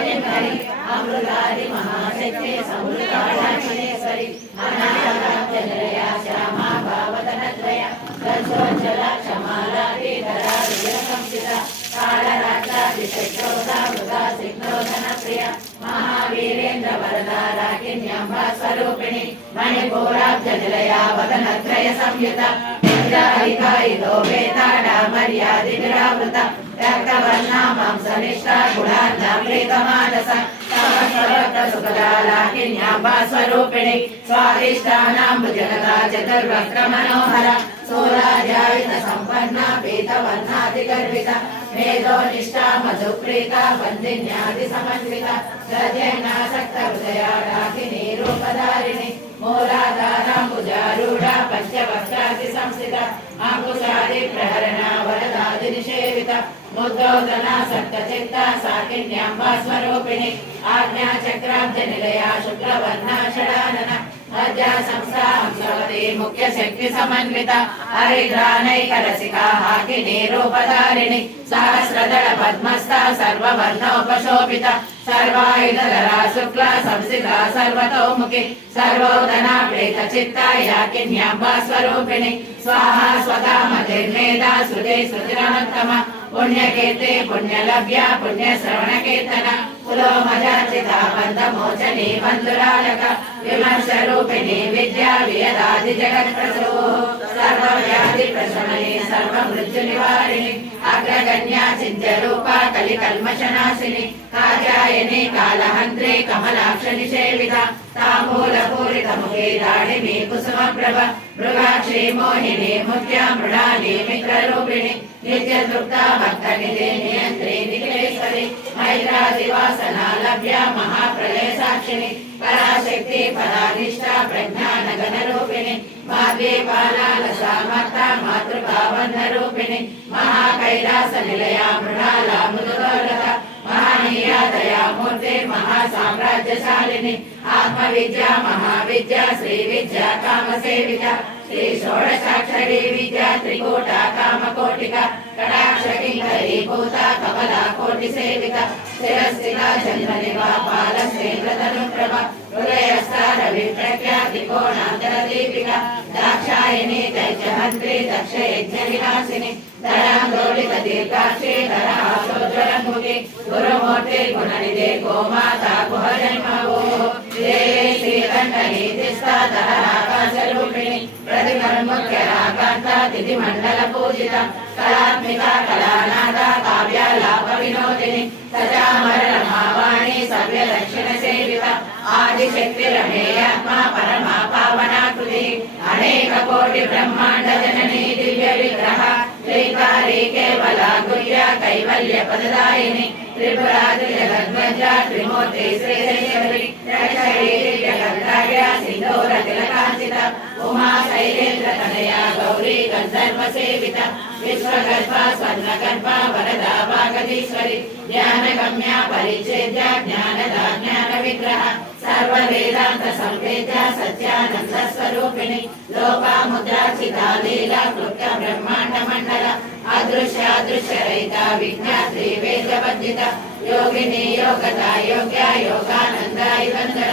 भयंकरी अमृतादि महाशक्ति समृताक्षेश्वरी अनाथया श्यामा भावतनत्रय रजोज्वला क्षमालाति धरा विजयसंस्थिता कालरात्रादिशक्रोधा मृगा सिग्नोधन प्रिय महावीरेन्द्र वरदा राकिन्यम्बा स्वरूपिणी मणिपूराब्जनिलया वदनत्रय संयुता इदो वेताडा मर्यादि विरावृता रक्तवर्णा मांसनिष्ठा गुणार्णा प्रीतमानसा सुखदालाकिन्याम्बा स्वरूपिणी स्वादिष्टानाम्बुजनता चतुर्वक्त्र मनोहरा सोलार्यायुध सम्पन्ना पीतवर्णादिगर्विता मेधोनिष्ठा मधुप्रीता वन्दिन्यादि समन्विता हृदयनासक्त हृदया डाकिनी रूपधारिणी मूलाधाराम्बुजारूढा पञ्चवक्त्रादि संस्थिता अंकुशादि प्रहरणा वरदादि निषेविता मुद्रोदना सप्तचित्ता साकिन्याम्बा स्वरूपिणी आज्ञाचक्राब्जनिलया शुक्लवर्णा षडानना अद्या संस्था हंसवती मुख्य शक्ति समन्विता हरिद्रानैकरसिका हाकिनी रूपधारिणी सहस्रदल पद्मस्था सर्ववर्णोपशोभिता सर्वायुधरा शुक्ला संस्थिता सर्वतोमुखी सर्वोदना प्रेतचित्ता याकिन्याम्बा स्वरूपिणी स्वाहा स्वधा मतिर्मेधा श्रुति श्रुतिरनुत्तमा पुण्यकीर्ति पुण्यलभ्या पुण्यश्रवणकीर्तन पुलोमजाचिता बन्धमोचनी बन्धुरालक विमर्शरूपिणी विद्या वियदादि जगत्प्रसो सर्वव्याधि प्रशमनी सर्वमृत्युनिवारिणी अग्रगण्या चिन्त्यरूपा कलिकल्मषनाशिनी कात्यायनी कालहन्त्री कमलाक्ष निषेविता ताम्बूलपूरितमुखी दाढिनी कुसुमप्रभ मृगाक्षी मोहिनी मुख्या मृणाली मित्ररूपिणी नित्यतृप्ता भक्तनिधि नियन्त्री निखिलेश्वरी मैत्रादिवासना लभ्या महाप्रलय साक्षिणी पराशक्ति परानिष्ठा प्रज्ञानगणरूपिणी माद्वीपालालसामर्था मातृभावन्नरूपिणी महाकैलासनिलया मृणाला मृदुलोलता महानीया दयामूर्ति महासाम्राज्यशालिनी आत्मविद्या महाविद्या श्रीविद्या कामसेविता श्री षोडशाक्षरी विद्या त्रिकूटा कामकोटिका कटाक्ष किंकरी भूता कमला कोटि सेविता स्थिरस्थिता चन्द्रनिवापाल श्रीन्द्रतनुप्रभा हृदयस्था रविप्रज्ञा त्रिकोणान्तර दीपिका दाक्षायिनी दैत्यहन्त्री दक्ष यज्ञ विनाशिनी दयान्दोलित दीर्घाक्षी धराशोज्वलमुखी गुरुमूर्ति गुणनिधे गोमाता गुहजन्मवो देवी श्रीकण्ठनीतिस्था धराकाशरूपिणी प्रतिमन्मुख्यराकान्ता तिथिमण्डल पूजिता कलात्मिका कलानादा काव्यालाप विनोदिनी सजामरणमावाणी सव्यदक्षिण सेविता आदिशक्तिरमेयात्मा परमा पावनाकृति अनेक कोटि ब्रह्मांड जननी दिव्य विग्रह त्रिकारि केवला गुह्या कैवल्य पददायिनी त्रिपुरादि जगद्वज्रा त्रिमूर्ति श्रीदेवी त्रैशरी दिव्यगन्धाढ्या सिन्दूर तिलकाञ्चिता उमा शैलेन्द्र तनया गौरी गन्धर्व सेविता विश्वगर्भा स्वर्णगर्भा वरदा वागदीश्वरी ज्ञानगम्या परिच्छेद्या ज्ञानदा ज्ञान विग्रह सर्व वेदांत संवेद्या सत्यानंद स्वरूपिणी लोपामुद्राचिता लीला क्लुप्त ब्रह्मांड मंडल अदृश्यादृश्य रहिता विज्ञात्री वेदवद्धिता योगिनी योगता योग्या योगानंदा युगंधर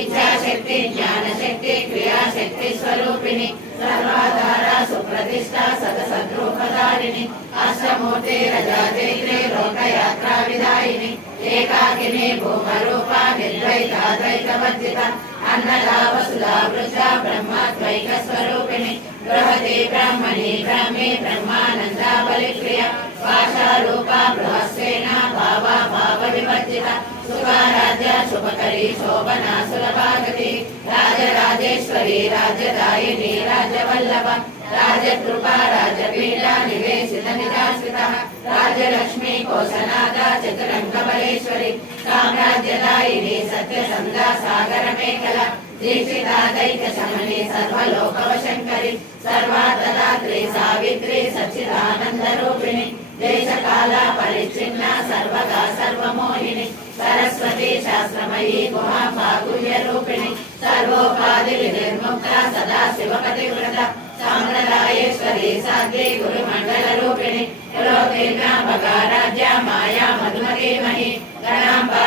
इच्छाशक्ति ज्ञानशक्ति क्रियाशक्ति स्वरूपिणी सर्वाधारा सुप्रतिष्ठा सदसद्रूपधारिणी अष्टमूर्ति रजाचैत्रे लोकयात्रा विधायिनी एकाकिनी भूमरूपा निर्द्वैताद्वैतवर्जिता अन्नदा वसुधा वृषा ब्रह्माद्वैत स्वरूपिणी बृहति ब्रह्मणि ब्रह्मे ब्रह्मानंदा बलिप्रिया भाषारूपा बृहस्सेना भावा भाव विवर्जिता सुखाराध्या शुभकरी शोभना सुलभागति राजराजेश्वरी राजदायिनी राजवल्लभ राजकृपा राजपीठा निवेशित निजाश्रिता राजलक्ष्मी कोसनादा चतुरंगबलेश्वरी साम्राज्यदायिनी सत्यसंधा सागर मेखला दीक्षिता दैत्य शमनी सर्वलोकवशंकरी सर्वादात्री सावित्री सच्चिदानंद रूपिणी देशकाला परिच्छिन्ना सर्वगा सर्वमोहिनी सरस्वती शास्त्रमयी गुहा फागुल्य रूपिणी सर्वोपाधि विनिर्मुक्ता सदा शिवपतिव्रता साम्प्रदायेश्वरी साध्वी गुरुमंडल रूपिणी लोकेना भगाराज्या माया मधुमती मही गणांबा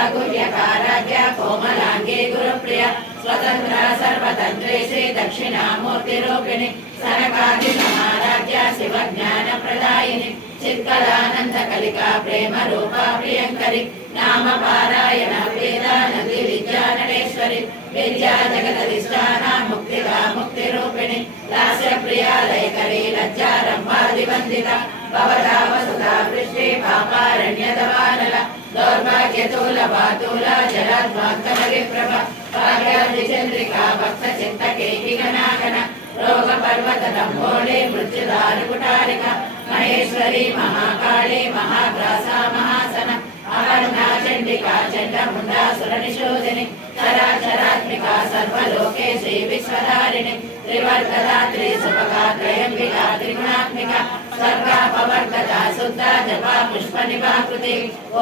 सौभाग्य कोमलांगी गुरुप्रिय स्वतंत्र सर्वतंत्रे श्री दक्षिणामूर्ति रूपिणी सनकादि समाराध्य शिव ज्ञान प्रदायिनी चित्कलानंद कलिका प्रेम रूपा प्रियंकरी नाम पारायण वेद नदी विद्या नटेश्वरी विद्या जगदधिष्ठान मुक्तिदा मुक्ति रूपिणी लास्य प्रिया लयकरी लज्जा रंभादिवंदिता भवदा वसुधा वृष्टि पापारण्यदवानल दौर्भाग्यतूल वातूल जलाद्वान्तमगिप्रभा भाग्यादिचन्द्रिका भक्त चित्तकेकि गणागण रोग पर्वत दम्भोळे मृत्युदारुकुटारिका महेश्वरी महाकाली महाग्रासा महासन अपर्णा चंडिका चंडमुंडा सुरनिशोधिनी चराचरात्मिका सर्वलोकेशी विश्वधारिणी त्रिवर्गदात्री सुभगा त्रयंबिका त्रिगुणात्मिका सर्गा पवर्गदा शुद्धा जपा पुष्प निभाकृति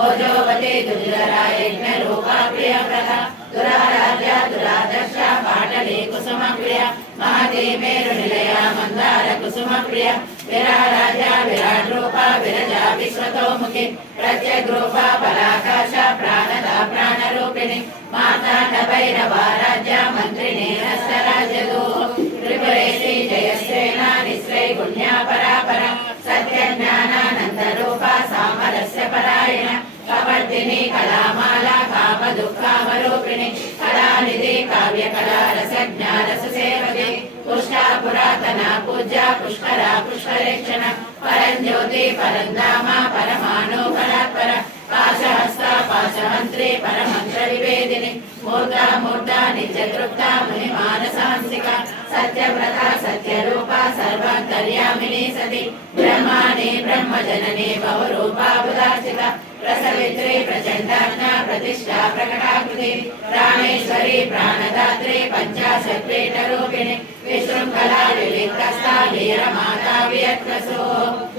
ओजोवती दुर्धरा यज्ञ रूपा प्रियव्रता दुराराध्या दुरादर्शा पाटली कुसुम प्रिया महती मेरु निलया मंदार कुसुम प्रिया विराराध्या विराट रूपा विरजा विश्वतोमुखी प्रत्यग रूपा पराकाशा प्राणदा प्राण रूपिणी माता भैरवाराध्या मंत्रिणी नस्तराजदू त्रिपुरेशी जयसेना निश्रय गुण्या परापरा सत्य ज्ञानानंद रूपा सामरस्य परायण कवर्दिनी कलामाला काम दुःखावरूपिणी कलानिधि काव्य कला रसज्ञा रससेवके पुष्टा पुरातना पूज्या पुष्करा पुष्करेक्षण परञ्ज्योति परन्धामा परमाणु परात्पर पाशहस्ता पाशमन्त्री परमन्त्र विवेदिनी मूर्ता मूर्ता नित्यतृप्ता मुनिमानसांसिका सत्यव्रता सत्यरूपा सर्वान्तर्यामिनी सती ब्रह्माणि ब्रह्मजननी बहुरूपा बुधार्चिता प्रसवित्री प्रचण्डाज्ञा प्रतिष्ठा प्रकटाकृति प्राणेश्वरी प्राणदात्री पञ्चाशत्पीठरूपिणी विशृङ्खला विविक्तस्था वीरमाता वियत्नसो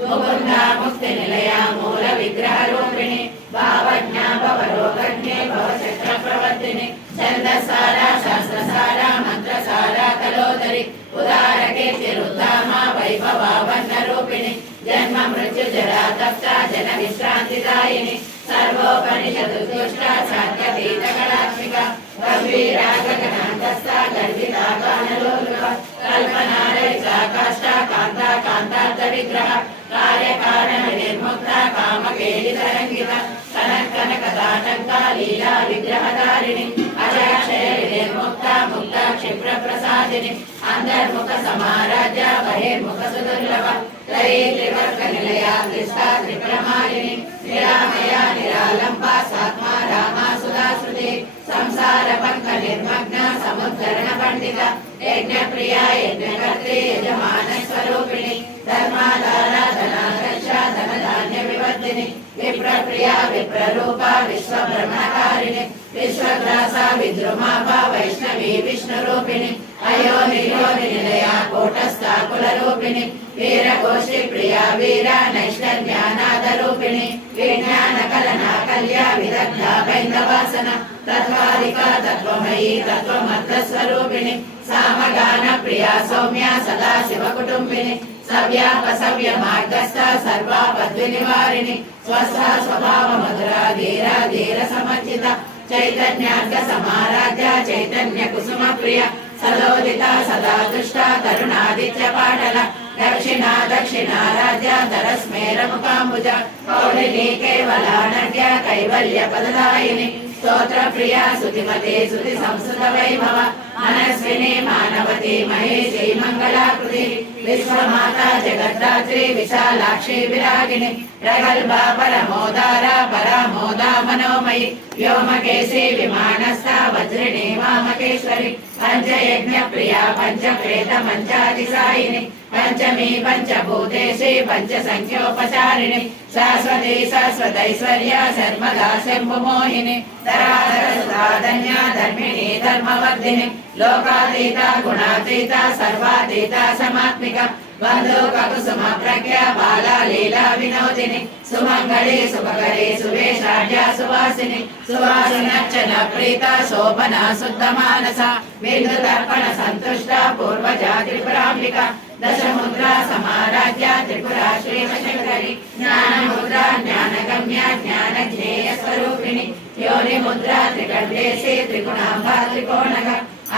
मुकुन्दा मुक्तिनिलया मूलविग्रहरूपिणी भावज्ञा भवरोगज्ञे भवचक्रप्रवर्तिनि छन्दसारा शास्त्रसारा मन्त्रसारा कलोदरी उदारकीर्तिरुद्धामा वैभवा वर्णरूपिणी जन्म मृत्यु जरा तप्ता जन विश्रान्तिदायिनी सर्वोपनिषदुष्टा सात्यतीतकलात्मिका गंभीरा गगनान्तस्था गर्भिता गानलोलुका कल्पनारहिता काष्ठा कान्ता कान्तार्थविग्रह कार्यकारण निर्मुक्ता कामकेलितरङ्गिता कनकनकदाटङ्का लीला विग्रहधारिणी अजयक्षय निर्मुक्ता मुक्ता क्षिप्रप्रसादिनी अन्तर्मुख समाराध्या बहिर्मुख सुदुर्लभ त्रयी त्रिवर्ग निलया त्रिष्ठा त्रिपुरमालिनी निरामया निरालम्बा सात्मा रामा सुधाश्रुति संसार पंक निर्मग्ना समुद्धरण पंडिता यज्ञप्रिया यज्ञकर्त्री यजमान स्वरूपिणी धर्माधारा धनाध्यक्षा धनधान्य विवर्धिनी विप्रप्रिया विप्ररूपा विश्वभ्रमणकारिणी विश्वग्रासा विद्रुमाभा वैष्णवी विष्णुरूपिणी अयोनियोनि निलया कूटस्था कुलरूपिणी वीरगोष्ठी प्रिया वीरा नैष्ठज्ञानादरूपिणी विज्ञानकलना कल्या विदग्धा बैन्दवासना तत्त्वादिका तत्त्वमयी तत्त्वमर्थस्वरूपिणी सामगान प्रिया सौम्या सदा शिवकुटुम्बिनी सव्यापसव्य मार्गस्था सर्वापद्विनिवारिणी स्वस्था स्वभाव मधुरा धीरा धीर समर्चिता चैतन्यार्घ समाराध्या चैतन्य कुसुम प्रिया सलोदिता सदा दुष्टा तरुणादित्य पाटला दक्षिणा दक्षिणाराध्या धरस्मेर मुकाम्बुजा कौलिनी केवलानर्घ्या कैवल्य पददायिनी स्तोत्र प्रिया सुतिमते सुति संस्कृत वैभव मनस्विनी मानवती महेशी मंगलाकृति विश्वमाता जगद्धात्री विशालाक्षी विरागिणी प्रगल्भा परमोदारा परामोदा मनोमयी व्योमकेशी विमानस्था वज्रिणी वामकेश्वरी पंचयज्ञ प्रिया पंचप्रेत मंचादिसायिनी पंचमी पंचभूतेशी पंचसंख्योपचारिणी शाश्वती शाश्वतैश्वर्या सर्वदा शम्भुमोहिनी धराधरसुधाधन्या धर्मिणी धर्मवर्धिनी लोकातीता गुणातीता सर्वातीता समात्मिका बन्धुककुसुम प्रज्ञा बाला लीला विनोदिनी सुमंगली सुभकरी सुवेशाढ्या सुवासिनी सुवासिनर्चन प्रीता शोभना शुद्धमानसा बिन्दुतर्पण सन्तुष्टा पूर्वजा त्रिपुराम्बिका दशमुद्रा समाराध्या त्रिपुरा श्रीमशंकरी ज्ञानमुद्रा ज्ञानगम्या ज्ञानज्ञेय स्वरूपिणी योनि मुद्रा त्रिकण्डेशे त्रिगुणाम्बा त्रिकोणग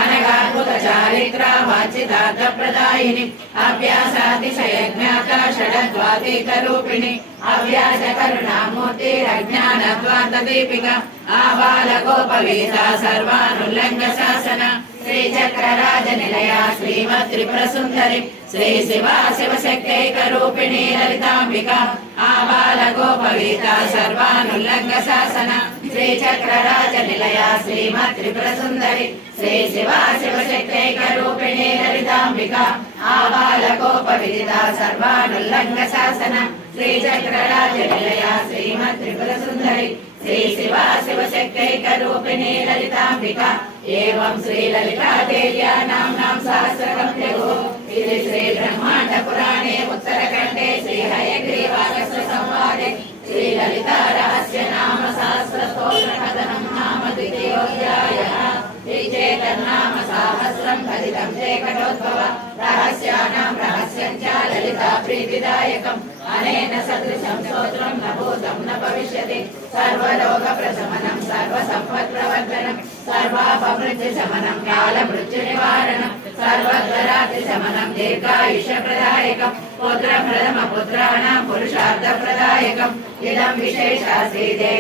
अनगाद्भुत चारित्रा वाचितार्थ प्रदायिनि अभ्यासातिशयज्ञाता षडद्वातीत रूपिणि अव्याज करुणामूर्ति अज्ञानद्वान्त दीपिका आबालगोपवीता सर्वानुल्लङ्घ शासन श्रीचक्रराज निलया श्रीमत्त्रिपुरसुन्दरि श्री शिवा शिवशक्त्यैकरूपिणी ललिताम्बिका आबालगोपवीता सर्वानुल्लङ्घ शासन श्रीचक्रराज निलया श्रीमत्त्रिपुरसुन्दरि श्री शिवा शिवशक्त्यैकरूपिणी ललिताम्बिका आबालगोपविदिता सर्वानुल्लङ्घ शासन श्रीचक्रराज निलया श्रीमत्त्रिपुरसुन्दरि श्री शिवा शिवशक्त्यैकरूपिणी ललिताम्बिका एवं श्री ललिता देव्या नाम्नां सहस्रकं इति श्री ब्रह्माण्ड पुराणे उत्तरखण्डे श्री हयग्रीवागस्त्य संवादे श्री ललिता रहस्य नाम सहस्र स्तोत्र कथनं नाम द्वितीयोऽध्यायः श्रीचेतन्नाम सहस्रं कथितं ते कटोद्भव रहस्यानां रहस्यं च ललिता प्रीतिदायकम् अनेन सदृशं स्तोत्रं न भूतं न भविष्यति सर्वलोकप्रशमनं सर्वसम्पत्प्रवर्धनं सर्वापमृत्युशमनं कालमृत्युनिवारणं सर्वद्वारातिशमनं दीर्घायुष्यप्रदायकं पुत्रप्रथमपुत्राणां पुरुषार्थप्रदायकम् इदं विशेषासीदेव